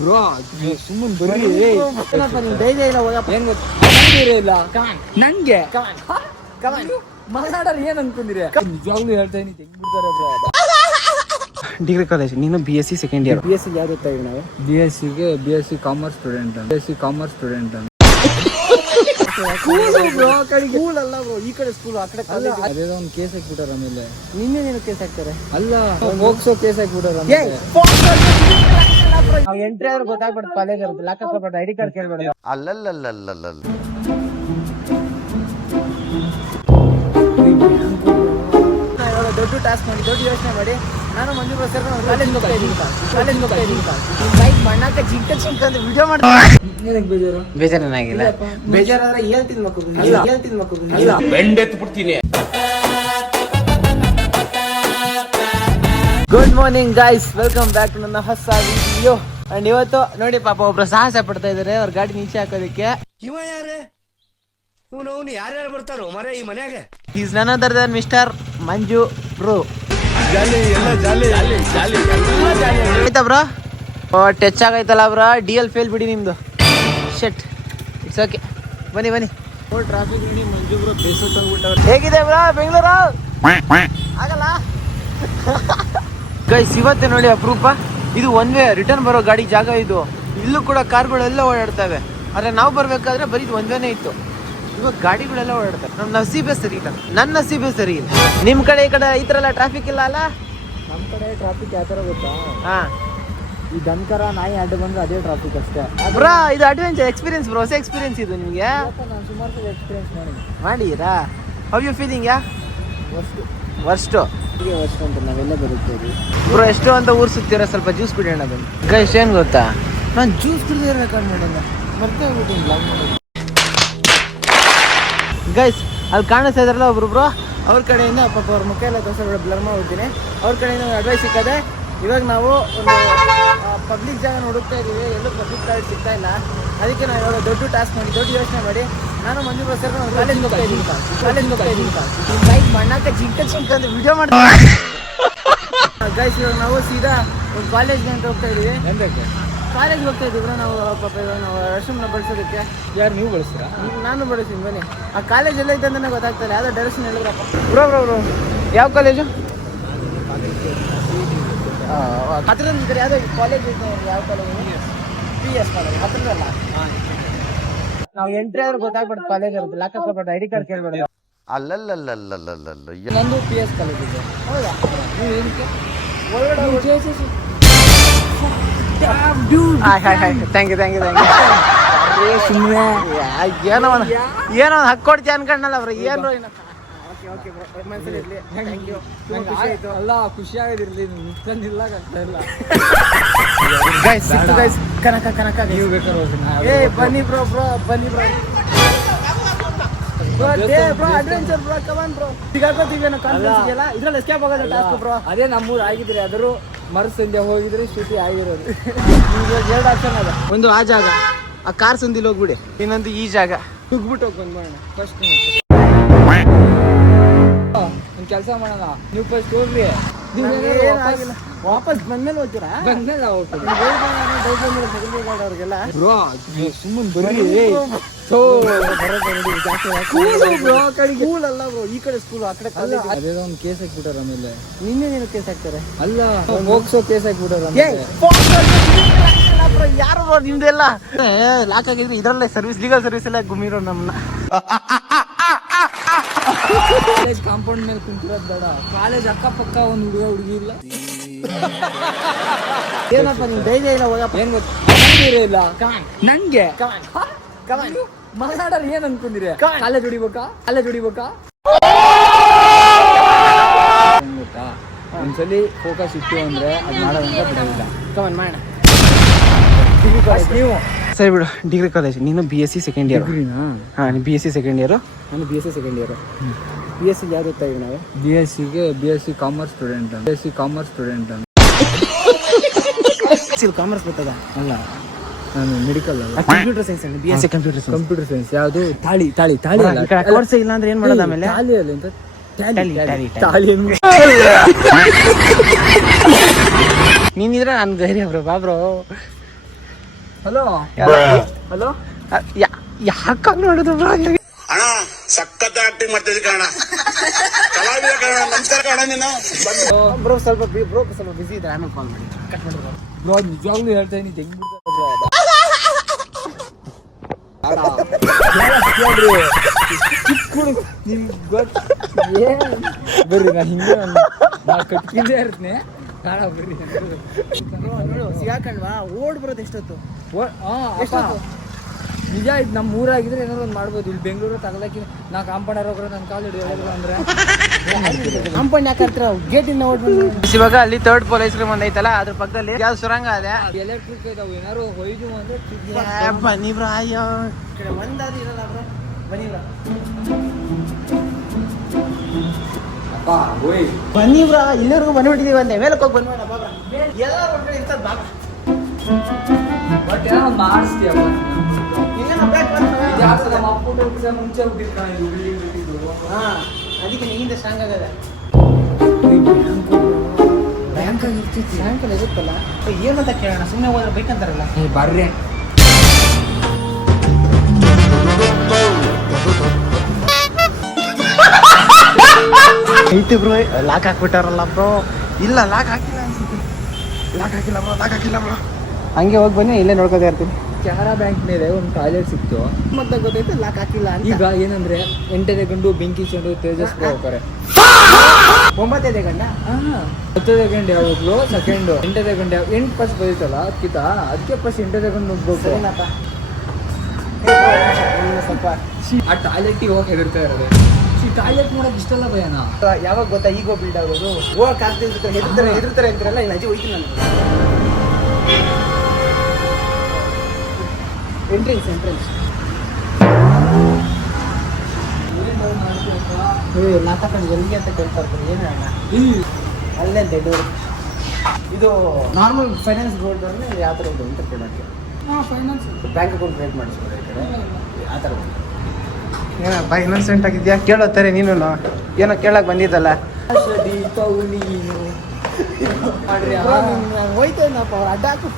Bro ಸುಮ್ಮನೆ ಬರ್ರಿ ಧೈರ್ಯ ಇಲ್ಲ ಹೋಗಪ್ಪ. ಏನ್ ಇಲ್ಲ ನಂಗೆ ಮಾತಾಡೋರು ಏನ್ ಅನ್ಕೊಂಡಿರಿ? ನಿಜವಾಗ್ಲೂ ಹೇಳ್ತಾ ಇದೀನಿ, ಹೆಂಗ್ ಬಿಡ್ತಾರೆ ಬ್ರೋ. ಡಿಗ್ರಿ ಕಾಲೇಜ್, ನೀನು BSc ಸೆಕೆಂಡ್ ಇಯರ್. BSc ಯಾವ್ದು ಓದ್ತಾ ಇದೀವಿ ನಾವು? BSc commerce student. Commerce student school ಅಲ್ಲ ಬ್ರೋ, ಈ ಕಡೆ ಸ್ಕೂಲ್, ಆ ಕಡೆ ಕಾಲೇಜ್. ಅದೇನೋ ಒಂದು ಕೇಸ್ ಹಾಕ್ಬಿಟ್ಟಾರ ಆಮೇಲೆ. ನಿನ್ನೆ ನೀನು ಕೇಸ್ ಹಾಕ್ತಾರೆ ಅಲ್ಲ, ಹೋಗ್ಸೋ ಕೇಸ್ ಹಾಕ್ಬಿಟ್ಟಾರ. ನಾವು ಎಂಟ್ರಿ ಆದ್ರೆ ಗೊತ್ತಾಗ್ಬಿಟ್ಟು ಕಾಲೇಜ್ ಇರುತ್ತೆ, ಲಾಕಪ್ ಆಗ್ಬಿಟ್ಟು ID ಕಾರ್ಡ್ ಕೇಳ್ಬೇಡ. ಅಲ್ಲಲ್ಲಲ್ಲಲ್ಲಲ್ಲ ದೊಡ್ಡ ಟಾಸ್ಕ್ ಮಾಡಿ, ದೊಡ್ಡ ಯೋಚನೆ ಮಾಡಿ. ನಾನು ಮಂಜು ಪ್ರಸರ್ ಕಾಲೇಜ್ ಹೋಗ್ತಾ ಇದ್ದೀನಿ. ಬೈಕ್ ಮಣ್ಣಾಕ ಜಿಂಕ ಅಂತ ವಿಡಿಯೋ ಮಾಡ್ತೀನಿ. ಬೇಜಾರು? ಬೇಜಾರೇನಾಗಿಲ್ಲ. ಬೇಜಾರಾದ್ರೆ ಹೇಳ್ತೀನಿ ಮಕ್ಕಳು, ಬೆಂಡೆತ್ತು ಬಿಡ್ತೀನಿ. Good morning guys, welcome back to ನನ್ನ ಹೊಸ ವಿಡಿಯೋ. ಅಂಡ್ ಇವತ್ತು ನೋಡಿ ಪಾಪ ಒಬ್ರು ಸಾಹಸ ಪಡ್ತಾ ಇದಾರೆ ಅವ್ರ ಗಾಡಿ ನೀಚೆ ಹಾಕೋದಕ್ಕೆ. ಇವ ಯಾರೇ? ಅವನು ಯಾರ್ಯಾರು ಬರ್ತಾರೋ ಮರ ಈ ಮನ್ಯಾಗ? Is none other than mister Manju bro. ಆಯ್ತಾ ಬ್ರೋ? ಟಚ್ ಆಗೈತಲ್ಲ ಬ್ರೋ, DL ಫೇಲ್ ಬಿಡಿ ನಿಮ್ದು. Shit, it's okay. ಬನ್ನಿ ಟ್ರಾಫಿಕ್ ಮಂಜು ಬ್ರೋ ಬೇಸು ತಂದ್ಬಿಟ್ಟವ್ರು. ಹೇಗಿದೆ ಬ್ರೋ ಬೆಂಗಳೂರು? ಆಗಲ್ಲ ಗೈಸ್, ಇವತ್ತೇ ನೋಡಿ ಅಪರೂಪ. ಇದು ಒನ್ ವೇ ರಿಟರ್ನ್ ಬರೋ ಗಾಡಿ ಜಾಗ ಇದು. ಇಲ್ಲೂ ಕೂಡ ಕಾರ್ಗಳೆಲ್ಲ ಓಡಾಡ್ತವೆ, ಆದ್ರೆ ನಾವು ಬರ್ಬೇಕಾದ್ರೆ ಬರೀ ಒನ್ ವೇನೇ ಇತ್ತು. ಇವಾಗ ಗಾಡಿಗಳೆಲ್ಲ ಓಡಾಡ್ತಾರೆ. ನಮ್ಮ ನಸೀಬೇ ಸರಿ ಇಲ್ಲ, ನನ್ನ ನಸೀಬೇ ಸರಿ ಇಲ್ಲ. ನಿಮ್ ಕಡೆ ಈ ಕಡೆ ಈ ತರ ಎಲ್ಲ ಟ್ರಾಫಿಕ್ ಇಲ್ಲ ಅಲ್ಲ? ನಮ್ ಕಡೆ ಟ್ರಾಫಿಕ್ ಯಾವ ತರ ಗೊತ್ತಾ? ಈ ದನ್ಕರ ನಾಯಿ ಅಡ್ಡ ಬಂದ್ರೆ ಅದೇ ಟ್ರಾಫಿಕ್ ಅಷ್ಟೇ ಬ್ರೋ. ಇದು ಅಡ್ವೆಂಚರ್ ಎಕ್ಸ್ಪೀರಿಯನ್ಸ್ ಬ್ರೋ, ಹೊಸ ಎಕ್ಸ್ಪೀರಿಯನ್ಸ್ ಇದು ನಿಮ್ಗೆ. ನಾನು ಸುಮಾರು ಸಲ ಎಕ್ಸ್ಪೀರಿಯನ್ಸ್ ಮಾಡಿರಾ? How you feeling? ವರ್ಸ್ಟ್ ಅಂತ ನಾವೆಲ್ಲ ಬರುತ್ತೇವೆ ಬ್ರೋ. ಎಷ್ಟು ಅಂತ ಊರ್ ಸುತ್ತೀರ, ಸ್ವಲ್ಪ ಜ್ಯೂಸ್ ಕುಡಿಯೋಣ ಬನ್ನಿ. ಗೈಸ್ ಏನ್ ಗೊತ್ತಾ, ನಾನು ಜ್ಯೂಸ್ ಕುಡಿದ್ರೆ ರೆಕಾರ್ಡ್ ಮಾಡೋಣ ಮರ್ತೇ ಹೋಗ್ಬಿಟ್ಟಿನಿ ಬ್ಲಾಗ್ ಮಾಡೋದು. ಗೈಸ್ ಅಲ್ಲಿ ಕಾಣಿಸ್ತಾ ಇದ್ರಲ್ಲ ಒಬ್ರು ಬ್ರೋ, ಅವ್ರ ಕಡೆಯಿಂದ ಪಾಪ ಅವ್ರ ಮುಖ ಎಲ್ಲ ತೋರಿಸ ಬ್ಲರ್ ಮಾಡ್ಬಿಡ್ತೀನಿ. ಅವ್ರ ಕಡೆಯಿಂದ ಅಡ್ವೈಸ್ ಸಿಕ್ಕದೆ. ಇವಾಗ ನಾವು ಒಂದು ಪಬ್ಲಿಕ್ ಜಾಗ ಹುಡುಕ್ತಾ ಇದೀವಿ, ಎಲ್ಲೂ ಪಬ್ಲಿಕ್ ಟಾಯ್ಲೆಟ್ ಸಿಗ್ತಾ ಇಲ್ಲ. ಅದಕ್ಕೆ ನಾವು ಇವಾಗ ದೊಡ್ಡ ಟಾಸ್ಕ್ ಮಾಡಿ, ದೊಡ್ಡ ಯೋಚನೆ ಮಾಡಿ. ನಾನು ಮಂಜು ಪ್ರಸರ್ ಕಾಲೇಜ್ ಹೋಗ್ತಾ ಇದ್ದೀನಿ. ಬೈಕ್ ಮಣ್ಣಾಕ ಜಿಂಕ ಅಂತ ವಿಡಿಯೋ ಮಾಡ್ತೀನಿ. ಗೈಸ್ ಇವಾಗ ನಾವು ಸೀದಾ ಒಂದು ಕಾಲೇಜ್ಗೆ ಅಂತ ಹೋಗ್ತಾ ಇದೀವಿ. ಕಾಲೇಜ್ ಹೋಗ್ತಾ ಇದ್ದೀವಿ ನಾವು. ಪಾಪ ಇವಾಗ ನಾವು ರೆಸ್ಟ್ರೂಮ್ನ ಬಳಸೋದಕ್ಕೆ. ಯಾರು ನೀವು ಬಳಸ್ತೀರಾ? ನಾನು ಬಳಸ್ತೀನಿ ಬನ್ನಿ. ಆ ಕಾಲೇಜ್ ಎಲ್ಲ ಐತೆ ಅಂತ ಗೊತ್ತಾಗ್ತಲ್ಲ, ಯಾವುದೋ ಡೈರೆಕ್ಷನ್ ಹೇಳಿದ್ರಪ್ಪ. ಬ್ರೋ ಯಾವ ಕಾಲೇಜು? ಹತ್ತಿರ ಕಡೆ ಯಾವುದೋ ಕಾಲೇಜ್ ಐತೆ. ಯಾವ ಕಾಲೇಜು? PS college ಹತ್ತಿರದಲ್ಲ. ನಾವು ಎಂಟ್ರಿ ಆದ್ರೆ ಗೊತ್ತಾಗ್ಬಿಟ್ಟು ಕಾಲೇಜ್ ಇರುತ್ತೆ, ಲಾಕಪ್ ಆಗ್ಬಿಟ್ಟು ID ಕಾರ್ಡ್ ಕೇಳ್ಬೇಡ. ಅಲ್ಲಲ್ಲಲ್ಲಲ್ಲಲ್ಲಲ್ಲ ನಂದು PS ಕಾಲೇಜ್ ಇದೆ. ಹೌದಾ? ನೀವು ಏನಕ್ಕೆ ಥ್ಯಾಂಕ್ ಯು ಸುಮ್ಮನೆ ಏನೋ ಒಂದು ಹಾಕೊಡ್ತೀಯ ಅನ್ಕೊಂಡಲ್ಲ ಅವ್ರ. ಏನು ಅಲ್ಲ, ಖುಷಿ ಆಗಿರ್ಲಿ. ಇಷ್ಟೊಂದಿಲ್ಲ ಆಗ್ತಾ ಇಲ್ಲ. ಕನಕ ನೀವು ಬೇಕಾದ್ರೆ ಬನ್ನಿ ಬ್ರೋ ಬನ್ನಿ ಬ್ರೋ. ಅಡ್ವೆಂಚರ್ ಬ್ರೋ, ಕಮಾನ್ ಬ್ರೋ. ಸಿಗಾಕೋತೀವಿ ಅನ್ನೋ ಕಾನ್ಫಿಡೆನ್ಸ್ ಇದೆಯಲ್ಲ, ಇದ್ರಲ್ಲಿ ಎಸ್ಕೇಪ್ ಆಗೋದು ಟಾಸ್ಕ್ ಬ್ರೋ. ಅದೇ ನಮ್ಮೂರು ಆಗಿದ್ರೆ ಅದರೂ ಮರುಸಂಧ್ಯೆ ಹೋಗಿದ್ರೆ ಸ್ಥಿತಿ ಆಗಿರೋದು. ಎರಡು ಆಪ್ಷನ್ ಅದ. ಒಂದು ಆ ಜಾಗ, ಆ ಕಾರ್ ಸಂದಿಲ್ ಹೋಗ್ಬಿಡಿ. ಇನ್ನೊಂದು ಈ ಜಾಗ ಹುಗ್ಬಿಟ್ಟು ಹೋಗಿ ಬಂದ್ಬಿಡೋಣ. ಫಸ್ಟ್ ಒಂದು ಕೆಲಸ ಮಾಡೋಣ, ನೀವು ಫಸ್ಟ್ ಹೋಗ್ರಿ. ವಾಪಸ್ ಬಂದ್ಮೇಲೆ ಹೋಗ್ತೀರಾ? ಬಂದ್ಮೇಲೆ ಹೋಗ್ತೀವಿ ಅವ್ರಿಗೆಲ್ಲ. ಬ್ರೋ ಸುಮ್ಮನೆ ಬರ್ರಿ. ಸ್ಕೂಲ್ ಅಲ್ಲ ಬ್ರೋ, ಈ ಕಡೆ ಸ್ಕೂಲ್, ಆ ಕಡೆ ಕಾಲೇಜ್. ಅದೇನೋ ಒಂದು ಕೇಸ್ ಹಾಕ್ಬಿಟ್ಟಾರ ಆಮೇಲೆ. ನಿನ್ನೆ ನೀನು ಕೇಸ್ ಹಾಕ್ತಾರೆ ಅಲ್ಲ, ಹೋಗ್ಸೋ ಕೇಸ್ ಹಾಕ್ಬಿಟ್ಟಾರ. ಯಾರು ನಿಮ್ದೆಲ್ಲ ಲಾಕ್ ಆಗಿದ್ರೆ ಇದ್ರಲ್ಲೇ ಸರ್ವಿಸ್, ಲೀಗಲ್ ಸರ್ವಿಸ್ ಎಲ್ಲ ಗುಮ್ಮಿರೋ ನಮ್ಮನ್ನ. ಕಾಲೇಜ್ ಕಾಂಪೌಂಡ್ ಮೇಲೆ ಕುಂತಿರೋದು ಬೇಡ, ಕಾಲೇಜ್ ಅಕ್ಕಪಕ್ಕ ಒಂದು ಹುಡುಗಿ ಇಲ್ಲ. ಏನಪ್ಪ ನೀವು ಧೈರ್ಯ ಇಲ್ಲ ಹೋಗಪ್ಪ. ಏನ್ ಗೊತ್ತಿಲ್ಲ ನಂಗೆ ಮಾತಾಡೋರು ಏನ್ ಅನ್ಕೊಂಡಿರಿ? ಕಾಲೇಜ್ ಹೊಡಿಬೇಕಾ? ಗೊತ್ತಾ, ಒಂದ್ಸಲಿ ಫೋಕಸ್ ಇತ್ತು ಅಂದ್ರೆ ಅದು ಮಾಡೋದಂತ ಬಿಡೋದಿಲ್ಲ. ಕಮನ್ ಮಾಡೋಣ. ನೀವು ಸರಿ ಬಿಡು. ಡಿಗ್ರಿ ಕಾಲೇಜ್, ನೀನು BSc ಸೆಕೆಂಡ್ ಇಯರ್. ನೀನು BSc ಸೆಕೆಂಡ್ ಇಯರ್. ನಾನು BSc ಸೆಕೆಂಡ್ ಇಯರ್. BSc ಯಾವ್ದು ಓದ್ತಾ ಇದೀವಿ ನಾವು? BSc commerce student. Commerce student. Commerce ಬರ್ತದ ಅಲ್ಲ, ನಾನು ಮೆಡಿಕಲ್ ಅಲ್ಲ, computer science. BSc computer science. ಯಾವುದು? ತಾಳಿ ಕೋರ್ಸ್ ಇಲ್ಲ ಅಂದ್ರೆ ಏನ್ ಮಾಡೋದು ಆಮೇಲೆ? ತಾಳಿ ಅಲ್ಲ ಅಂತ ನೀನಿದ್ರೆ ನನ್ ಧೈರ್ಯ ಬ್ರೋ. ಬಾ ಬ್ರೋ. ಹಲೋ ಹಲೋ ಯಾಕೆ ನೋಡಿದ್ರು ಬ್ರೋ? ಅಣ್ಣ ಸಖತ್ ಆಕ್ಟಿಂಗ್ ಮಾಡ್ತಿದ್ದೆ ಕಣ, ಕಲಾವಿದ ಕಣ. ನಮಸ್ಕಾರ ಕಣ ನೀನು. ಬ್ರೋ ಸ್ವಲ್ಪ ಬಿಸಿ ಇದ್ದಾರೆ, ಆಮೇಲೆ ಕಾಲ್ ಮಾಡಿ. ಕಟ್ ಮಾಡಿ ಬ್ರೋ, ನಿಜವಾಗ್ಲೂ ಹೇಳ್ತಾ ಇದೀನಿ, ಹೆಂಗ್ ಬಿಡ್ತಾರೆ ಬರ್ರಿ, ನಾ ಹಿಂಗೆ ನಾ ಕಟ್ಕಿಂದೇ ಇರ್ತೀನಿ. ಕಾಣ ಬರ್ರಿ ಸಿಗಾಕಂಡ್ವಾ? ಓಡ್ ಬರೋದು ಎಷ್ಟೊತ್ತು? ನಿಜ, ಇದು ನಮ್ಮ ಊರಾಗಿದ್ರೆ ಏನಾದ್ರು ಒಂದು ಮಾಡ್ಬೋದು. ಇಲ್ಲಿ ಬೆಂಗಳೂರು ತಗಲಕ್ಕೆ ನಾ ಕಾಂಪೌಂಡರ್ ಹೋಗ್ರೆ ನನ್ನ ಕಾಲು ಹಿಡಿಯೋದು ಅಂದ್ರೆ ಕಾಂಪೌಂಡ್ ಯಾಕೆ ಹಾಕ್ತೀರ? ಗೇಟ್ ಇಂದ ಓಡ್ಬಂದು ಇವಾಗ ಅಲ್ಲಿ ಥರ್ಡ್ ಪೊಲೀಸ್ ರೂಮ್ ಒಂದ್ ಐತಲ್ಲ, ಅದ್ರ ಪಕ್ಕದಲ್ಲಿ ಯಾವ್ದು ಸುರಂಗ ಅದೇ ಎಲೆಕ್ಟ್ರಿಕ್ ಇದಾವೆ. ಏನಾರು ಹೊಯ್ದು ಅಂದ್ರೆ ಬನ್ನಿ ಬ್ರೋ. ಅಯ್ಯೋ ಒಂದಾದ್ರೂ ಇರಲ್ಲ ಬ್ರೋ. ಬನ್ನಿ ಬ್ರೋ, ಬನ್ನಿ ಬ್ರೋ. ಇಲ್ಲಿವರೆಗೂ ಬಂದ್ಬಿಟ್ಟಿದೀವಿ, ಒಂದೇ ಮೇಲಕ್ಕೆ ಹೋಗಿ ಬಂದ್ಬೇಡ ಬಾಬಾ. ಎಲ್ಲ ಹೊರಗಡೆ ಇರ್ತದ ಬಾಬಾ. ಬಟ್ ಏನೋ ಒಂದು ಮಾಡಿಸ್ತೀಯ ಮುಂಚೆ ಅದಕ್ಕೆ ನೀಗಿಂದ ಸ್ಟ್ರಾಂಗ್ ಆಗದೆ. ಬ್ಯಾಂಕಲ್ಲಿ ಇರುತ್ತಲ್ಲ, ಏನಂತ ಕೇಳೋಣ? ಸುಮ್ಮನೆ ಹೋದ್ರೆ ಬೇಕಂತಾರಲ್ಲ. ಬರ್ರಿ ಐತಿ ಬ್ರೋ. ಲಾಕ್ ಹಾಕ್ಬಿಟ್ಟಾರಲ್ಲ ಬ್ರೋ. ಇಲ್ಲ, ಲಾಕ್ ಹಾಕಿಲ್ಲ ಅನ್ಸುತ್ತೆ. ಲಾಕ್ ಹಾಕಿಲ್ಲ ಬ್ರೋ. ಹಂಗೆ ಹೋಗಿ ಬನ್ನಿ, ಇಲ್ಲೇ ನೋಡ್ಕೋತಾ ಇರ್ತೀನಿ. ಕೆನರಾ ಬ್ಯಾಂಕ್ ಮೇಲೆ ಒಂದು ಟಾಯ್ಲೆಟ್ ಸಿಕ್ತು. ಮತ್ತೆ ಗೊತ್ತೈತೆ ಲಾಕ್ ಹಾಕಿಲ್ಲ ಅಂತ. ಈಗ ಏನಂದ್ರೆ 8ನೇ ಗಂಡು ಬೆಂಕಿ ಚೆಂಡು ತೇಜಸ್ ಹೋಗ್ತಾರೆ. 9ನೇ ಗಂಡ 10ನೇ ಗಂಡು ಯಾವಾಗ್ಲೂ ಸೆಕೆಂಡ್, 8ನೇ ಗಂಡು 8 ಫಸ್ಟ್ ಬರೀತಲ್ಲ ಅದಕ್ಕಿಂತ, ಅದಕ್ಕೆ ಫಸ್ಟ್ 8ನೇ ಗಂಡು ನುಗ್ಬೇಕು. ಸ್ವಲ್ಪ ಆ ಟಾಯ್ಲೆಟಿಗೆ ಹೋಗಿ ಹೆದರ್ತಾ ಇರೋದು. ಟಾಯ್ಲೆಟ್ ನೋಡಕ್ ಇಷ್ಟಲ್ಲ ಭಯನ. ಯಾವಾಗ ಗೊತ್ತಾ ಈಗೋ ಬಿಲ್ಡ್ ಆಗೋದು? ಹೋಗಕ್ ಆಗ್ತಿರ್ತಾರೆ, ಹೆದರ್ತಾರೆ ಅಂತಾರಲ್ಲ. ಇಲ್ಲ, ಅಜ್ಜಿ ಹೋಯ್ತೀನಿ ನಾನು. ಎಂಟ್ರೆನ್ಸ್ ನಾಲ್ಕಂಡು ಎಲ್ಲಿಗೆ ಅಂತ ಕೇಳ್ತಾ ಇರ್ತಾರೆ. ಏನು ಅಣ್ಣ ಅಲ್ಲೇ ಡೋರ್. ಇದು ನಾರ್ಮಲ್ ಫೈನಾನ್ಸ್ ಗೋಲ್ಡ್ ಅಂದರೆ ಯಾವ ಥರ ಇದೆ ಅಂತ ಕೇಳೋಕ್ಕೆ. ಫೈನಾನ್ಸ್ ಬ್ಯಾಂಕ್ ಅಕೌಂಟ್ ಕ್ರಿಯೇಟ್ ಮಾಡಿಸ್ಬೋದು ಈ ಕಡೆ, ಆ ಥರ ಏನಪ್ಪ ಇನ್ನೊಸೆಂಟ್ ಆಗಿದ್ಯಾ? ಕೇಳೋತ್ತಾರೆ ನೀನು, ಏನೋ ಕೇಳಕ್ಕೆ ಬಂದಿದ್ದಲ್ಲ. ಹೋಯ್ತೇನಪ್ಪ ಅವ್ರು ಅಡ್ಡ ಹಾಕಿ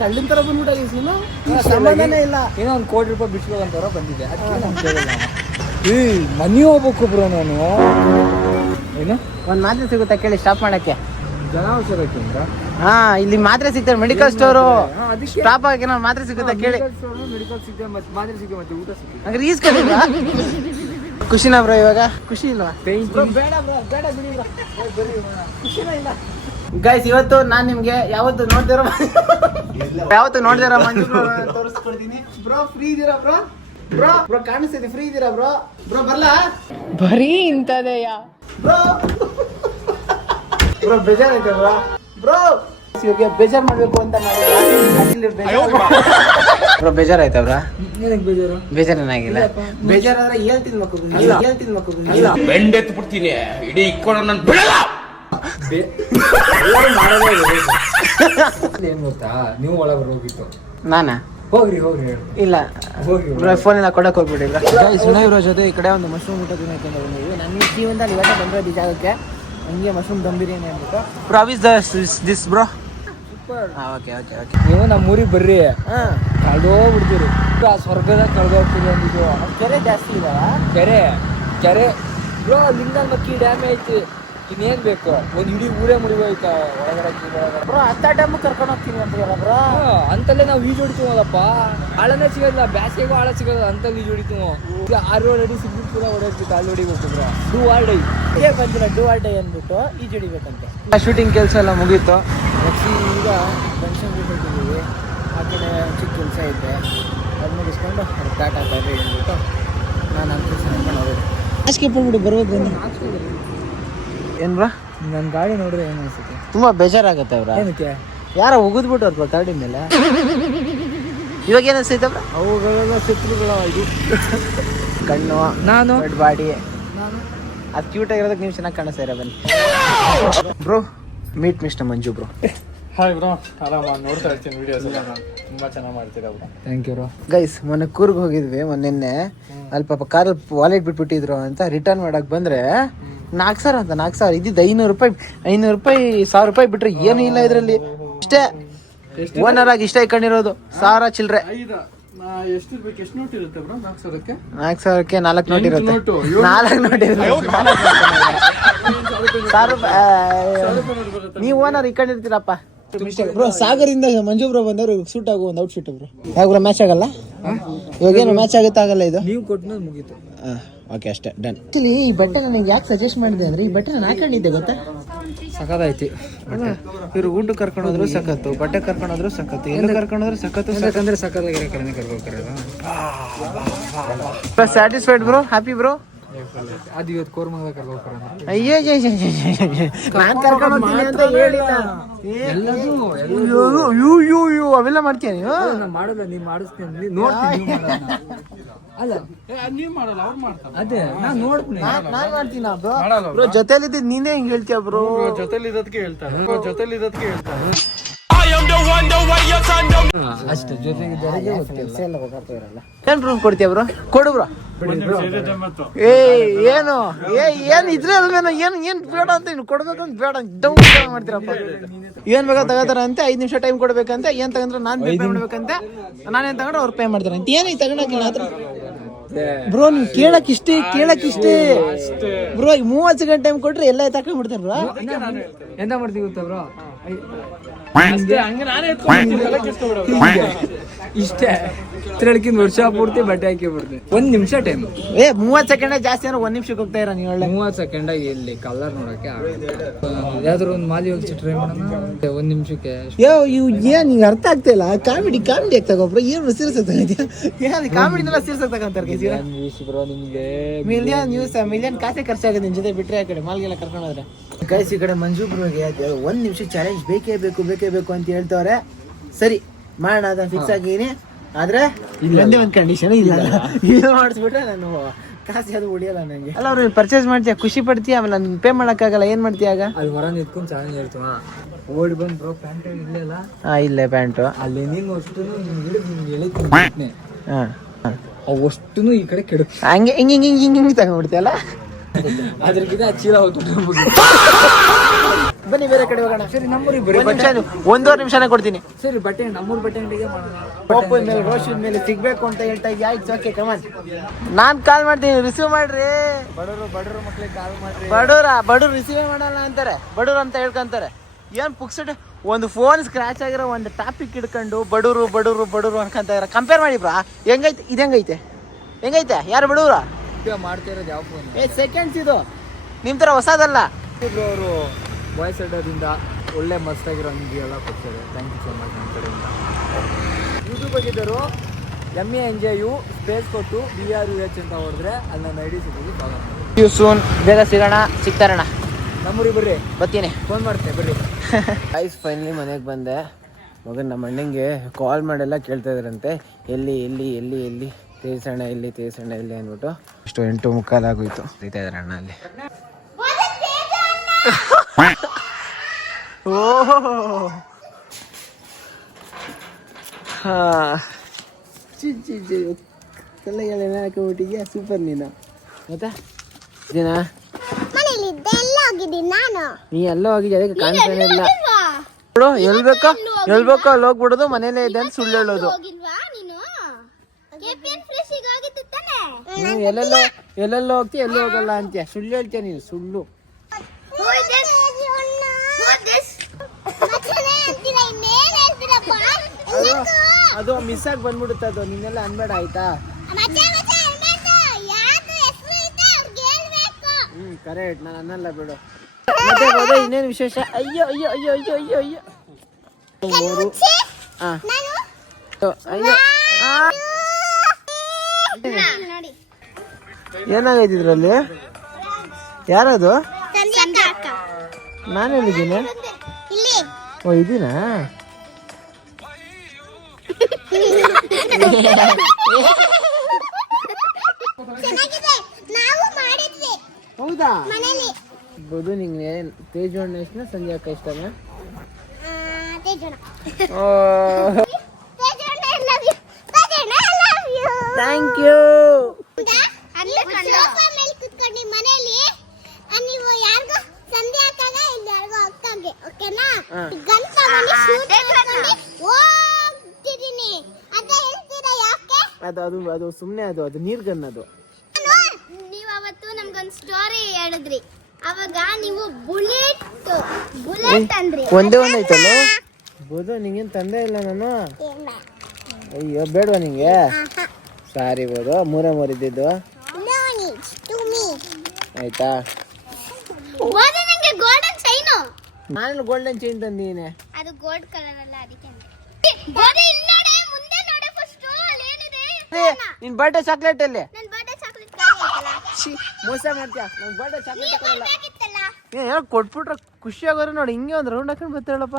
ಕಳ್ಳಿನ ಥರ ಬಂದ್ಬಿಟ್ಟಲ್ಲ. ಸಮಾಧಾನ ಇಲ್ಲ. ಏನೋ ಒಂದು ಕೋಟಿ ರೂಪಾಯಿ ಬಿಡ್ಸ್ಬೇಕಂತವ್ರ ಬಂದಿದೆ. ಮನಿ ಹೋಗ್ಬೇಕು ಬ್ರೋ ನಾನು. ಏನು ಒಂದು ಮಾತ್ರೆ ಸಿಗುತ್ತಾ ಕೇಳಿ ಸ್ಟಾಪ್ ಮಾಡಕ್ಕೆ? ಜನೌಷಧ ಕೇಂದ್ರ. ಹಾ, ಇಲ್ಲಿ ಮಾತ್ರೆ ಸಿಗ್ತಾರೆ. ಮೆಡಿಕಲ್ ಸ್ಟೋರು ಸ್ಟಾಪ್ ಆಗಿ ನಾವು ಮಾತ್ರೆ ಸಿಗುತ್ತಾ ಕೇಳಿ. ಮೆಡಿಕಲ್ ಸಿಗುತ್ತೆ, ಮತ್ತೆ ಮಾತ್ರೆ ಸಿಗುತ್ತೆ, ಮತ್ತೆ ಊಟ ಸಿಗುತ್ತೆ. ಹಂಗಾರೆ ಈಸ್ಕೊಂಡಿಲ್ವಾ? ಖುಷಿನಾ ಬ್ರೋ? ಇವಾಗ ಖುಷಿ ಇಲ್ವಾ? ಗೈಸ್, ಇವತ್ತು ನಾನು ನಿಮ್ಗೆ ಯಾವತ್ತು ನೋಡ್ದಿರೋ ಮಂಜು ತೋರಿಸ್ಕೊಡ್ತೀನಿ. ಬ್ರೋ ಫ್ರೀ ಇದೀರಾ ಬ್ರೋ? ಬ್ರೋ ಕಾಣಿಸ್ತಿದೆ, ಫ್ರೀ ಇದೀರಾ ಬ್ರೋ? ಬರ್ಲಾ? ಬರೀ ಇಂಥದೆಯಾ ಬ್ರೋ ಬೇಜಾರೈತೆ ಬ್ರೋ. ಇವ್ರಿಗೆ ಬೇಜಾರ್ ಮಾಡ್ಬೇಕು ಅಂತ ಬ್ರೋ. ಬೇಜಾರಾಯ್ತಾ ಬ್ರೋ? ಏನಕ್ಕೆ ಬೇಜಾರು? ಬೇಜಾರೇನಾಗಿಲ್ಲ. ಬೇಜಾರಾದ್ರೆ ಹೇಳ್ತೀನಿ ಮಕ್ಕಳು ಬೆಂಡೆತ್ತು ಬಿಡ್ತೀನಿ, ಇಡೀ ಇಕ್ಕೊಂಡು ನನ್ನ ಬಿಡಲ್ಲ. ಏನ್ ಗೊತ್ತಾ, ನೀವು ಒಳಗೆ ಹೋಗಿತ್ತು. ನಾನಾ? ಹೋಗ್ರಿ ಇಲ್ಲ, ಹೋಗಿ ಫೋನ್ ಎಲ್ಲ ಕೊಡಕ್ ಹೋಗ್ಬಿಟ್ಟಿಲ್ಲ. ಸುನೈವ್ರ ಜೊತೆ ಈ ಕಡೆ ಒಂದು ಮಶ್ರೂಮ್ ಊಟ ತಿನ್ನಕ್ಕೆ ಬಂದಿದ್ವಿ. ನನ್ನ ಜೀವನದಲ್ಲಿ ಇವತ್ತೇ ಬಂದಿರೋದು ಈ ಜಾಗಕ್ಕೆ. ಹಂಗೆ ಮಶ್ರೂಮ್ ದಮ್ ಬಿರಿಯಾನಿ ಅಂದ್ಬಿಟ್ಟು. ಪ್ರಾವಿಸ್ ದಿಸ್ ಬ್ರೋ. ಸೂಪರ್. ಓಕೆ. ನೀವು ನಮ್ಮ ಊರಿಗೆ ಬರ್ರಿ, ಕಳ್ದೋಗ್ಬಿಡ್ತೀರಿ. ಸ್ವರ್ಗದಾಗ ಕಳ್ದೋಗ್ತೀರಿ ಅಂದಿದ್ದು. ಕೆರೆ ಜಾಸ್ತಿ ಇದಾವ. ಕೆರೆ ಬ್ರೋ, ಲಿಂಗನಮಕ್ಕಿ ಡ್ಯಾಮ್ ಐತಿ. ಇನ್ನೇನ್ ಬೇಕು? ಒಂದ್ ಇಡೀ ಊರೇ ಮುರಿಗೋಯ್ತಾ ಒಳಗಡೆ. ಬ್ರೋ ಅಂತ ಡ್ಯಾಮ್ ಕರ್ಕೊಂಡು ಹೋಗ್ತೀನಿ ಅಂತ ಬ್ರೋ. ಅಂತಲ್ಲೇ ನಾವು ಈಜು ಹೊಡಿತೀವಲ್ಲಪ್ಪ. ಆಳನೇ ಸಿಗೋದಿಲ್ಲ, ಬ್ಯಾಸಿಗೆಗೂ ಆಳ ಸಿಗೋದು. ಅಂತಲ್ಲಿ ಈಜು ಹೊಡಿತೀವಿ. ಈಗ 6-7 ಅಡಿ ಸಿಗ್ಬಿಟ್ಟು ಕೂಡ ಹೊಡೆಯೋದು, ಕಾಲು ಹೊಡಿಬೇಕು ಬ್ರೋ. ಡೂ ಆರ್ ಡೈ ಅಂದ್ಬಿಟ್ಟು ಈಜು ಹೊಡಿಬೇಕಂತೆ. ಶೂಟಿಂಗ್ ಕೆಲಸ ಎಲ್ಲ ಮುಗೀತು. ಈಗ ಫಂಕ್ಷನ್ ಬಿಟ್ಟಿದ್ದೀವಿ. ಆ ಕಡೆ ಚಿಕ್ಕ ಕೆಲಸ ಐತೆ, ಅದು ಮುಗಿಸ್ಕೊಂಡು ಟಾಟಾ ಬಾಯ್ ಅಂದ್ಬಿಟ್ಟು ನಾನು ನಮ್ಮ ಕೆಲಸ ಮಾಡ್ಕೊಂಡು ಹೋಗೋದು. ಆಸ್ಕೆ ಬಿಟ್ಟು ಬರ್ಬೋದು. ಏನು ಬ್ರೋ? ನನ್ನ ಗಾಡಿ ನೋಡಿದ್ರೆ ಏನು ಅನ್ಸುತ್ತೆ? ತುಂಬ ಬೇಜಾರಾಗುತ್ತೆ ಅವ್ರ. ಏನಕ್ಕೆ? ಯಾರೋ ಉಗಿದ್ಬಿಟ್ಟು ಅವ್ರ ಗಾಡಿ ಮೇಲೆ. ಇವಾಗ ಏನು ಅನ್ಸೈತೆ ಬ್ರೋ? ಅವುಗಳೆಲ್ಲ ಶತ್ರುಗಳ ಇದು. ಕಣ್ಣು, ನಾನು ದೊಡ್ಡ ಬಾಡಿ, ನಾನು ಅದು ಕ್ಯೂಟ್ ಆಗಿರೋದಕ್ಕೆ ನೀವು ಚೆನ್ನಾಗಿ ಕಾಣಿಸ್ತಾ ಇರ. ಬನ್ನಿ bro, meet mister Manju bro. Hi bro, ಆರಾಮ ನೋಡ್ತಾ ಇರ್ತೀನಿ ವಿಡಿಯೋಸ್ ಎಲ್ಲ. ತುಂಬಾ ಚೆನ್ನಾಗಿ ಮಾಡ್ತೀರಾ bro. Thank you bro. Guys, ಮೊನ್ನೆ ಕೂರ್ಗ್ ಹೋಗಿದ್ವಿ. ಮೊನ್ನೆ ಅಲ್ಲಿ ಪಾಪ ಕಾರಲ್ಲಿ ವಾಲೆಟ್ ಬಿಟ್ಬಿಟ್ಟಿದ್ರು ಅಂತ ರಿಟರ್ನ್ ಮಾಡಕ್ ಬಂದ್ರೆ 4,000 ಇದ್ದಿದ್ದು 500 ರೂಪಾಯಿ 1,000 ರೂಪಾಯಿ ಬಿಟ್ರೆ ಏನು ಇಲ್ಲ ಇದರಲ್ಲಿ. ಇಷ್ಟೇ ಓನರ್ ಆಗಿ ಇಷ್ಟ ಇಟ್ಕೊಂಡಿರೋದು 1000 ಚಿಲ್ಲರೆ. ಎಷ್ಟು ಬೇಕು? ಎಷ್ಟು ನೋಟ್ ಇರುತ್ತೆ ಬ್ರೋ? 4,000ಕ್ಕೆ 4,000ಕ್ಕೆ 4 ನೋಟ್ ಇರುತ್ತೆ. ನೋಟು 4 ನೋಟ್ ಇರುತ್ತೆ. 1000 ರೂಪಾಯಿ. ನೀವು ಓನರ್ ಇಟ್ಕೊಂಡಿರ್ತೀರಪ್ಪ. ಬ್ರೋ ಸಾಗರಿಂದ ಮಂಜು ಬ್ರೋ ಬಂದವರು ಸೂಟ್ ಆಗೋ ಒಂದು ಔಟ್ಫಿಟ್ ಬ್ರೋ. ಯಾವಾಗ ಮ್ಯಾಚ್ ಆಗಲ್ಲ? ಇವಾಗೇನು ಮ್ಯಾಚ್ ಆಗುತ್ತೆ ಆಗಲ್ಲ ಇದು? ನೀವು ಕೊಟ್ಟು ಮುಗೀತು. ಓಕೆ ಅಷ್ಟೇ ಡನ್. ಆಕ್ಚುಲಿ ಈ ಬಟ್ಟೆ ನನಗೆ ಯಾಕೆ ಸಜೆಸ್ಟ್ ಮಾಡಿದೆ ಅಂದ್ರೆ ಈ ಬಟ್ಟೆ ನಾನು ಹಾಕೊಂಡಿದ್ದೆ ಗೊತ್ತಾ? ಸಖತ್ತಾಯ್ತು. ಇವ್ರು ಊಟ ಕರ್ಕೊಂಡೋದ್ರು ಸಖತ್ತು, ಬಟ್ಟೆ ಕರ್ಕೊಂಡೋದ್ರು ಸಖತ್ತು, ಎಲ್ಲ ಕರ್ಕೊಂಡೋದ್ರು ಸಖತ್ತು. ಯಾಕಂದ್ರೆ ಸಖತ್ತಾಗಿರೋ ಕಡೆನೇ ಕರ್ಕೋಕರಲ್ಲ. Satisfied bro? Happy bro? ಅದು ಇವತ್ತು ಕೋರ್ಮಂಗಲ ಕರ್ಕೋಕರ. ಅಯ್ಯೋ ನಾನು ಕರ್ಕೊಂಡು ಹೋಗ್ತೀನಿ ಅಂತ ಹೇಳಿಲ್ಲ. ಯು ಅವೆಲ್ಲ ಮಾಡ್ತೀಯ ನೀವು? ಮಾಡಲ್ಲ, ನೀನ್ ಮಾಡಿಸ್ತೀನಿ, ನೋಡ್ತೀನಿ. ಅಲ್ಲ ನೀವು ಮಾಡಲ್ಲ, ಅವ್ರು ಮಾಡ್ತಾರೆ. ಅದೇ ನಾನು ನೋಡ್ತೀನಿ. ನಾನ್ ಮಾಡ್ತೀನಿ ಬ್ರೋ. ಜೊತೆಲಿದ್ದ ನೀನೇ ಹಿಂಗ್ ಹೇಳ್ತೀಯ ಬ್ರೋ. ಜೊತೆಲಿ ಇರೋದಕ್ಕೆ ಹೇಳ್ತಾರೆ. ಅಷ್ಟೇ ಜೊತೆಗಿದ್ದವರಿಗೆ ಏನ್ ಪ್ರೂಫ್ ಕೊಡ್ತೀಯ ಬ್ರೋ? ಕೊಡು ಬ್ರೋ. ಏನು ಇದ್ರೆ ಅಲ್ವೇನೋ ಏನ್ ಬೇಡ ಅಂತ ಇನ್ನು ಕೊಡ್ಬೇಕಂತ ಬೇಡ ಮಾಡ್ತೀರಪ್ಪ. ಏನ್ ಬೇಕಾ ತಗೋತಾರ ಅಂತ 5 ನಿಮಿಷ ಟೈಮ್ ಕೊಡ್ಬೇಕಂತ. ಏನ್ ತಗೊಂಡ್ರೆ ನಾನ್ ಪೇ ಮಾಡ್ಬೇಕಂತ, ನಾನೇನ್ ತಗೊಂಡ್ರೆ ಅವ್ರು ಪೇ ಮಾಡ್ತಾರ ಅಂತ. ಏನ್ ತಗೊಂಡ ಬ್ರೋ? ನೀನ್ ಕೇಳಕ್ ಇಷ್ಟೇ ಬ್ರೋ. 30 ಸೆಕೆಂಡ್ ಟೈಮ್ ಕೊಟ್ರೆ ಎಲ್ಲ ತಕೊಂಡ್ಬಿಡ್ತಾರ ಬ್ರೋ. ಎಂತ ಮಾಡ್ತೀವಿ ಗೊತ್ತಾ ಬ್ರೋ? ಇಷ್ಟೇ ತಿರಳಕಿಂದ ವರ್ಷ ಪೂರ್ತಿ ಬಟ್ಟೆ ಹಾಕಿ ಬಿಡ್ತೀನಿ. 1 ನಿಮಿಷ ಟೈಮ್. 30 ಸೆಕೆಂಡ್ ಜಾಸ್ತಿ ಅಂದ್ರೆ 1 ನಿಮಿಷಕ್ಕೆ ಹೋಗ್ತಾ ಇರ ನೀವು. 30 ಸೆಕೆಂಡ್ ಎಲ್ಲಿ ಕಲರ್ ನೋಡಕ್ಕೆ ಯಾವ್ದಾದ್ರು ಒಂದು ಮಾಲಿ ಹೋಗಿ ಟ್ರೈ ಮಾಡೋಣ. 1 ನಿಮಿಷಕ್ಕೆ ಏನ್ ನಿಂಗೆ ಅರ್ಥ ಆಗ್ತಾ ಇಲ್ಲ. ಕಾಮಿಡಿ ಆಗ್ತಾಗೊಬ್ರು. ಏನು ಸೀರಿಯಸ್ ಆಗ್ತಾ ಕಾಮಿಡಿನೆಲ್ಲ ಸೀರಿಯಸ್ ಆಗ್ತಕ್ಕಂತಾರೆ. ಬ್ರೋ ನಿಮ್ಗೆ ಮಿಲಿಯನ್ ಕಾಸೆ ಖರ್ಚಾಗುತ್ತೆ ನಿನ್ ಜೊತೆ ಬಿಟ್ರೆ. ಆ ಕಡೆ ಮಾಲ್ಗೆಲ್ಲ ಕರ್ಕೊಂಡೋದ್ರೆ ಗೈಸ್ ಈ ಕಡೆ ಮಂಜು ಬ್ರೋಗೆ 1 ನಿಮಿಷ ಚಾಲೆಂಜ್ ಬೇಕೇ ಬೇಕು ಅಂತ ಹೇಳ್ತವ್ರೆ. ಸರಿ ಮಾಡೋಣ ಅದನ್ನ ಫಿಕ್ಸ್ ಆಗಿನಿ. ಆದ್ರೆ ಒಂದೇ ಒಂದು ಕಂಡೀಷನ್ ಇಲ್ಲ ಮಾಡಿಸ್ಬಿಟ್ರೆ ನಾನು ಕಾಸು ಅದು ಉಳಿಯಲ್ಲ ನಂಗೆ. ಅಲ್ಲ ಅವ್ರು ಪರ್ಚೇಸ್ ಮಾಡ್ತೀಯ, ಖುಷಿ ಪಡ್ತೀಯ, ಆಮೇಲೆ ನಾನು ಪೇ ಮಾಡಕ್ಕಾಗಲ್ಲ. ಏನ್ ಮಾಡ್ತೀಯ ಆಗ? ಅಲ್ಲಿ ಹೊರ ನಿಂತ್ಕೊಂಡು ಚಾಲೆಂಜ್ ಹೇಳ್ತೀವ. ಓಡಿ ಬಂದ್ ಬ್ರೋ ಪ್ಯಾಂಟ್ ಇಲ್ಲಲ್ಲ. ಇಲ್ಲೇ ಪ್ಯಾಂಟು ಅಲ್ಲಿ ನೀನು ಅಷ್ಟು ಎಳಿತೀನಿ. ಅವಷ್ಟು ಈ ಕಡೆ ಕೆಡ ಹಂಗೆ ಹಿಂಗೆ ತಗೊಂಡ್ಬಿಡ್ತೀಯಲ್ಲ. ಅದ್ರಕ್ಕಿಂತ ಚೀಲ ಹೋಗ್ಬಿಟ್ಟು ಬನ್ನಿ ಬೇರೆ ಕಡೆ ಹೋಗೋಣ. ಸರಿ ನಮ್ಮೂರಿಗೆ 1.5 ನಿಮಿಷನೇ ಕೊಡ್ತೀನಿ. ಸರಿ ಬಟ್ಟೆ ನಮ್ಮೂರ್ ಬಟ್ಟೆ ಅಂಗಡಿಗೆ ಮಾಡೋಣ. ರೋಷನ್ ಮೇಲೆ ಸಿಗ್ಬೇಕು ಅಂತ ಹೇಳ್ತಾ ಇದ್ಯಾ? ಓಕೆ ಕಮಾನ್, ನಾನ್ ಕಾಲ್ ಮಾಡ್ತೀನಿ, ರಿಸೀವ್ ಮಾಡ್ರಿ. ಬಡವರು ಮಕ್ಳಿಗೆ ಕಾಲ್ ಮಾಡ್ರಿ. ಬಡವ್ರು ರಿಸೀವ್ ಮಾಡಲ್ಲ ಅಂತಾರೆ, ಬಡವ್ರು ಅಂತ ಹೇಳ್ಕೊಂತಾರೆ. ಏನ್ ಪುಕ್ಸಟ್ ಒಂದು ಫೋನ್ ಸ್ಕ್ರಾಚ್ ಆಗಿರೋ ಒಂದು ಟಾಪಿಕ್ ಹಿಡ್ಕೊಂಡು ಬಡವ್ರು ಅನ್ಕೊಂತ ಇರ. ಕಂಪೇರ್ ಮಾಡಿ ಬ್ರಾ. ಹೆಂಗೈತೆ ಇದು? ಹೆಂಗೈತೆ ಯಾರು ಬಡವ್ರ ಮಾಡ್ತಾ ಇರೋದು ಯಾವ ಫೋನ್? ಸೆಕೆಂಡ್ಸ್ ಇದು ನಿಮ್ ತರ ಹೊಸದಲ್ಲ. ಅವರು ವಾಯ್ಸ್ ಅಡ್ಡದಿಂದ ಒಳ್ಳೆ ಮಸ್ತಾಗಿರೋ ಅಂಗಿ ಎಲ್ಲ ಕೊಡ್ತಾರೆ. ಥ್ಯಾಂಕ್ ಯು ಸೊ ಮಚ್ ನಮ್ಮ ಕಡೆಯಿಂದ. ಯೂಟ್ಯೂಬ್ ಆಗಿದ್ದರು MENJU ಸ್ಪೇಸ್ ಕೊಟ್ಟು BRUH ಅಂತ ಹೊಡೆದ್ರೆ ಅಲ್ಲಿ ನನ್ನ ID ಸಿಗೋದು. ಸೂನ್ ಬೇಗ ಸಿಗ್ತಾರಣ. ನಮ್ಮೂರಿಗೆ ಬರ್ರಿ, ಬರ್ತೀನಿ, ಫೋನ್ ಮಾಡ್ತೇನೆ ಬರ್ರಿ. ಗೈಸ್ ಫೈನಲಿ ಮನೆಗೆ ಬಂದೆ. ಮಗನ ನಮ್ಮ ಅಣ್ಣಂಗೆ ಕಾಲ್ ಮಾಡೆಲ್ಲ ಕೇಳ್ತಾ ಇದ್ರಂತೆ, ಎಲ್ಲಿ ತೇಸಣ್ಣ ಇಲ್ಲಿ ಅಂದ್ಬಿಟ್ಟು. ಅಷ್ಟು 8:15 ಆಗೋಯ್ತು. ಇರ್ತಾ ಇದಾರೆ ಅಣ್ಣ ಅಲ್ಲಿ. ಓಹೋ ಹಾಕಿಬಿಟ್ಟಿದ್ಯಾ. ಸೂಪರ್ ನೀನು. ಮತ್ತೆ ದಿನ ನೀ ಎಲ್ಲ ಹೋಗಿದ್ಯಾ? ಅದಕ್ಕೆ ಕಾಣಿಸ್ತಾನೆ ಇಲ್ಲ. ಎಲ್ ಬೇಕೋ ಅಲ್ಲಿ ಹೋಗ್ಬಿಡೋದು, ಮನೇಲೆ ಇದೆ ಅಂತ ಸುಳ್ಳು ಹೇಳೋದು. ಎಲ್ಲೆಲ್ಲೋ ಹೋಗ್ತೀಯ, ಎಲ್ಲೂ ಹೋಗಲ್ಲ ಅಂತೀಯ, ಸುಳ್ಳು ಹೇಳ್ತೀಯ ನೀನು, ಸುಳ್ಳು. ಅದು ಮಿಸ್ ಆಗಿ ಬಂದ್ಬಿಡುತ್ತೆ, ಅದು ನಿನ್ನೆಲ್ಲ ಅನ್ಬೇಡ ಆಯ್ತಾ? ಕರೆಕ್ಟ್, ನಾನು ಅನ್ನಲ್ಲ ಬಿಡು. ಮತ್ತೆ ಹೋದ ಇನ್ನೇನು ವಿಶೇಷ? ಅಯ್ಯೋ ಏನಾಗೈತಿದ್ರಲ್ಲಿ? ಯಾರದು? ನಾನು ಹೇಳಿದ್ದೀನಿ. ಓ ಇದೀನಾ? ಹೌದಾ? ಬೋದು ನಿಂಗೆ ತೇಜಣ್ಣ ಇಷ್ಟನ ಸಂಜೆ ಅಕ್ಕ ಇಷ್ಟನಾ? Thank you. ಅದು ಸುಮ್ಮನೆ ಅದು ನೀರ್ ಗನ್ ಅದು. ನೀವು ಅವತ್ತು ನಮ್ಗೊಂದು ಸ್ಟೋರಿ ಹೇಳಿದ್ರಿ, ಅವಾಗ ನೀವು ಬುಲೆಟ್ ಅಂದ್ರಿ. ಒಂದೇ ಐತಲ್ಲ ಬೋದು, ನಿಂಗೇನು ತಂದೆ ಇಲ್ಲ ನಾನು. ಅಯ್ಯೋ ಬೇಡವಾ ನಿಂಗೆ? ಸಾರಿ ಬೋದು, ಮೂರೇ ಇದ್ದಿದ್ದು ಆಯ್ತಾ. ನಂಗೆ ಗೋಲ್ಡನ್ ಚೈನು. ನಾನು ಗೋಲ್ಡನ್ ಚೈನ್ ತಂದೀನಿ. ಅದು ಗೋಲ್ಡ್ ಕಲರ್ ಅಲ್ಲ, ಅದಕ್ಕೆ ಮುಂದೆ ನೋಡಿ ಫಸ್ಟ್ ಅಲ್ಲಿ ಏನಿದೆ. ನಿನ್ ಬರ್ಡೇ ಚಾಕ್ಲೇಟ್ ಅಲ್ಲಿ ನನ್ನ ಬರ್ಡೇ ಚಾಕ್ಲೇಟ್ ಖಾಲಿ ಆಯ್ತಲ್ಲ. ಮೋಸ ಮಾಡ್ತೀಯ. ನನ್ ಬರ್ಡೇ ಚಾಕ್ಲೇಟ್ ಕೊಡಲ್ಲ. ಬೇಕಿತ್ತಲ್ಲ. ಏನೋ ಕೊಟ್ಬಿಟ್ರೆ ಖುಷಿ ಆಗೋರು ನೋಡಿ. ಹಿಂಗೆ ಒಂದು ರೌಂಡ್ ಹಾಕೊಂಡು ಬರ್ತಾಳಪ್ಪ.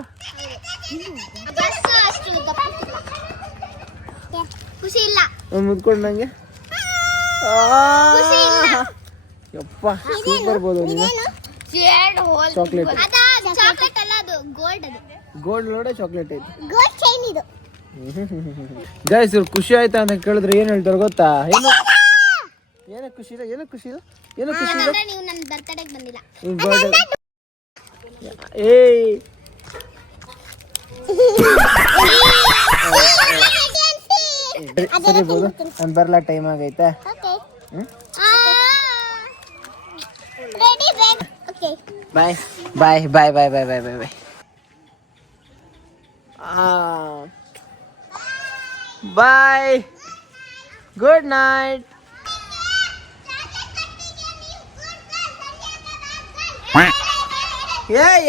ಬಸ್ ಅಷ್ಟು ಖುಷಿ ಇಲ್ಲ. ಮುದ್ಕೊಂಡು ನಂಗೆ ಯಪ್ಪ ಸೂಪರ್ ಬೋದು ನೀನು. ಚಾಕ್ಲೇಟ್ ಅದ ಚಾಕ್ಲೇಟ್ ಅಲ್ಲ, ಅದು ಗೋಲ್ಡ್. ಅದು ಗೋಲ್ಡ್ ನೋಡೆ ಚಾಕ್ಲೇಟ್ ಐತಿ. ಗೋಲ್ಡ್ ಚೈನ್ ಇದು. ಗೈಸ್ ಇವ್ರು ಖುಷಿ ಆಯ್ತಾ ಅಂತ ಕೇಳಿದ್ರೆ ಏನ್ ಹೇಳ್ತಾರೆ ಗೊತ್ತಾ? ಏನೋ ಖುಷಿ ಇಲ್ಲ. ಏನು ಖುಷಿ ಇಲ್ಲ. ನೀವು ನನ್ನ ಬರ್ತಡೇಗೆ ಬಂದಿಲ್ಲ. ನಿನ್ ಬರ್ಡೇ ಏಯ್ ಸರಿ ಬೋದು, ನಾನು ಬರ್ಲಾ, ಟೈಮ್ ಆಗೈತೆ. Bye bye bye bye bye bye bye bye. Bye, good night.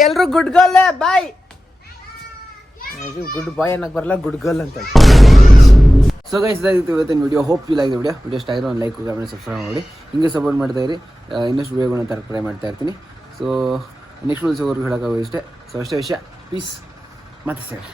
ಎಲ್ರು good girl bye. Good boy ಅನ್ನಕ್ ಬರಲ್ಲ, ಗುಡ್ ಗರ್ಲ್ ಅಂತ. ಸೊ ಗೈಸ್ ಇದಾಗಿತ್ತು ಇವತ್ತಿನ video. Hope you like video ಇಷ್ಟ ಆಗಿರೋ ಒಂದು ಲೈಕ್ ಕಮೆಂಟ್ ಸಬ್ಸ್ಕ್ರೈಬ್ ಮಾಡಿ, ಹಿಂಗೆ ಸಪೋರ್ಟ್ ಮಾಡ್ತಾ ಇರಿ. ಇನ್ನಷ್ಟು ವಿಡಿಯೋಗಳನ್ನ ಟ್ರೈ ಮಾಡ್ತಾ ಇರ್ತೀನಿ. ಸೊ ನೆಕ್ಸ್ಟ್ ವಿಡಿಯೋವರೆಗೂ ಹೇಳೋಕ್ಕಾಗೋದು ಇಷ್ಟೇ. ಸೊ ಅಷ್ಟೇ ವಿಷಯ. ಪೀಸ್ ಮತ್ತೆ ಸೇರಿ.